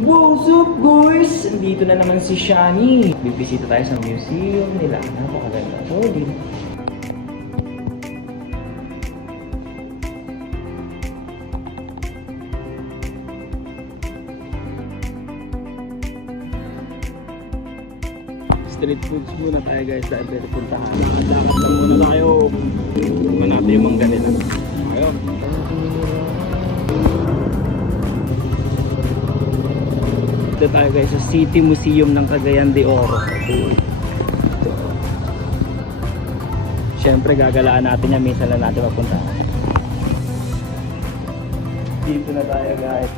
What's up guys? Nandito na naman si Shani. Bibisita tayo sa museum nila. Napakaganda. Solid. Street foods muna tayo guys dahil pwede puntahan. Lakad lang muna tayo. Tignan natin yung mangga nila. Ayun. Dito tayo guys sa City Museum ng Cagayan de Oro. Siyempre gagalaan natin yan, minsan lang natin mapuntahan. Dito na tayo guys.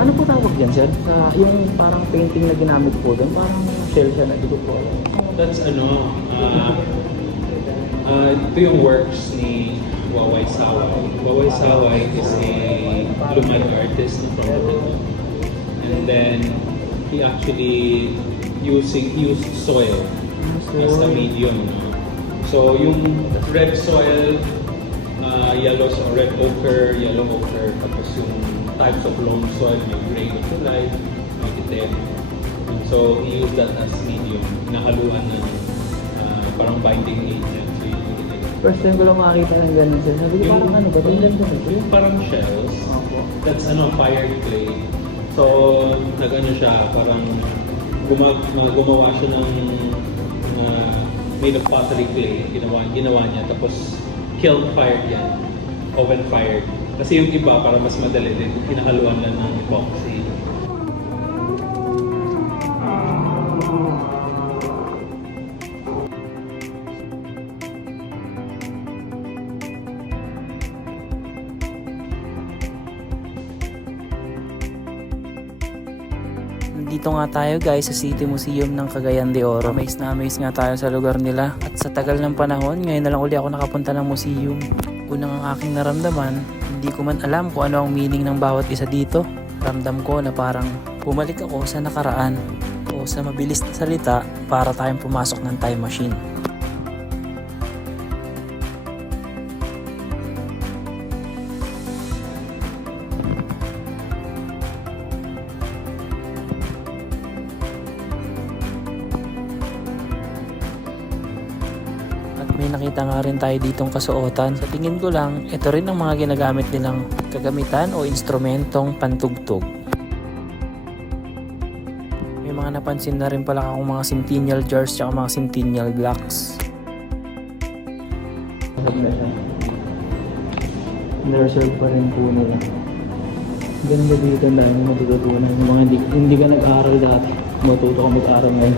Ano po tawag yan sir? Sa yung parang painting na ginamit po doon, parang shell siya na dito po. That's ito yung works ni Waway Saway. Waway Saway is a Lumad artist from Manila. And then he actually used soil as a medium. No? So yung red soil, red ochre, yellow ochre, tapos yung types of loam soil, may gray na kulay, may itim. And so he used that as medium, nahaluan ng parang binding agent. First time ko lang makakita ng ganun sir. Sabi ko parang ano ba? Yung parang shells. That's fired clay. So, nag-ano siya, parang gumawa siya ng made of pottery clay. Ginawa niya. Tapos, kiln fired yan. Oven fired. Kasi yung iba, para mas madali din, kinahaluan lang ng epoxy. Dito nga tayo guys sa City Museum ng Cagayan de Oro. Amaze na amaze nga tayo sa lugar nila. At sa tagal ng panahon, ngayon na lang uli ako nakapunta ng museum. Unang ang aking naramdaman, hindi ko man alam kung ano ang meaning ng bawat isa dito. Ramdam ko na parang bumalik ako sa nakaraan o sa mabilis na salita para tayong pumasok ng time machine. May nakita nga rin tayo ditong kasuotan. Sa tingin ko lang, ito rin ang mga ginagamit nilang kagamitan o instrumentong pantugtog. May mga napansin na rin pala akong mga centennial jars at mga centennial blocks. Na-reserve pa rin po nila. Ganda dito na yung matututunan. Yung mga hindi ka nag-aaral dati. Matuto ka mag-aaral ngayon.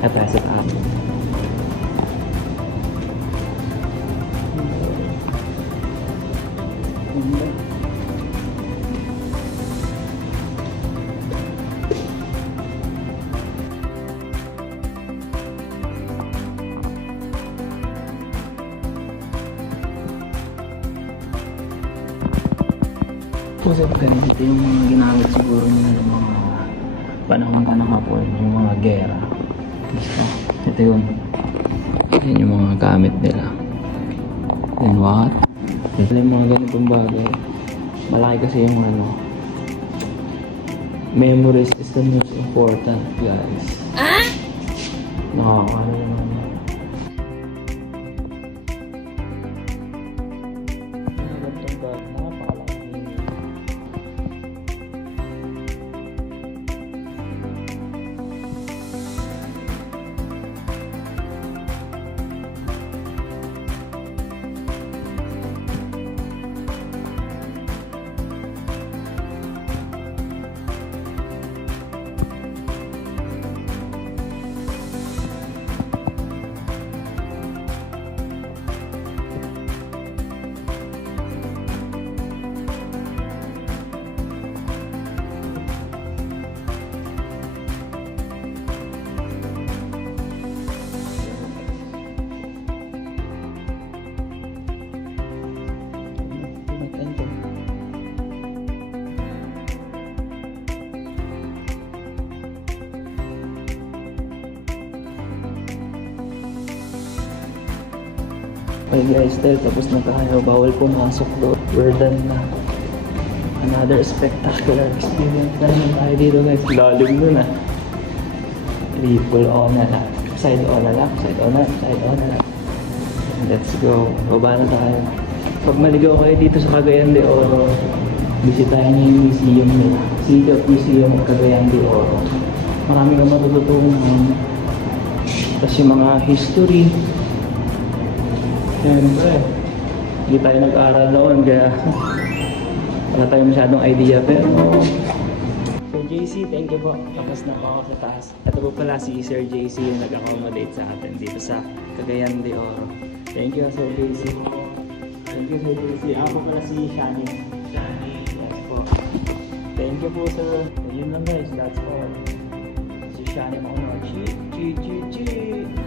At tayo sa taas. Pusat ganito ito yung mga ginamit siguro nila ng mga panahon ka ng hapon, yung mga gera. Ito yun. Yan yung mga gamit nila. Then what? Ito yung mga ganitong bagay. Malaki kasi yung memories is the most important, guys. Nakakano naman. Okay guys, dahil tapos na tayo. Bawal pumasok doon. We're done na. Another spectacular experience na naman tayo dito guys. Lalim nun ah. Triple on na lang. Side on na lang. Side on na. Side on na lang. Let's go. Baba na tayo. Pag maligaw kayo dito sa Cagayan de Oro, bisitahin niyo yung museum nila. City of Museum of Cagayan de Oro. Marami kang matututunan. Tapos yung mga history. Siyempre, hindi tayo nag-aral noon kaya wala tayong masyadong idea. Pero Sir JC, thank you po. Tapos na ako sa taas. Ito po pala si Sir JC yung nag-accommodate sa atin dito sa Cagayan de Oro. Thank you, Sir JC. Thank you, Sir JC. Ako pala si Shani. Yes po. Thank you po, sir. Yun lang guys, that's all. Si Shani Mono. Chi, chi, chi, chi.